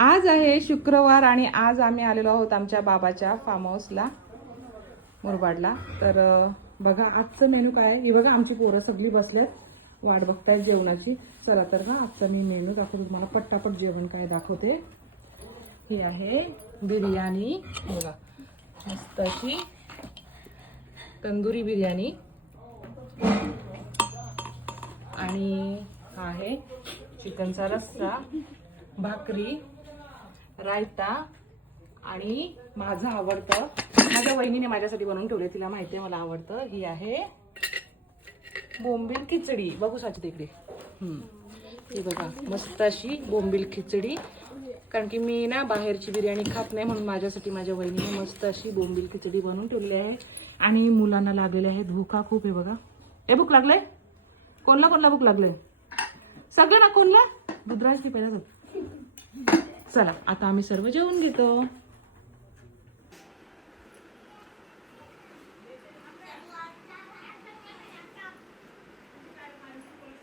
आज आहे शुक्रवार आणि आज आम्ही आलेलो आहोत आमच्या बाबाच्या फार्म हाऊसला मुरबाडला. तर बघा आजचं मेनू काय आहे. ही बघा आमची पोरं सगळी बसल्यात वाट बघतायत जेवणाची. चला तर का आजचा मी मेनू दाखवतो तुम्हाला. पट्टापट जेवण काय दाखवते. ही आहे बिर्याणी बघा, मस्त अशी तंदुरी बिर्याणी. आणि हा आहे चिकनचा रस्सा, भाकरी, रायता आणि माझं आवडतं, माझ्या वहिनीने माझ्यासाठी बनवून ठेवले, तिला माहिती आहे मला आवडतं. ही आहे बोंबील खिचडी. बघू साची तिकडे. ही बघा मस्त अशी बोंबील खिचडी. कारण की मी ना बाहेरची बिर्याणी खात नाही, म्हणून माझ्यासाठी माझ्या वहिनीने मस्त अशी बोंबील खिचडी बनवून ठेवलेली आहे. आणि मुलांना लागलेले आहेत भूका खूप आहे बघा. हे भूक लागले कोणला कोणला भूक लागले सगळं ना कोणला दुधराज ती पहिला. चला आता आम्ही सर्व जेवून घेतो.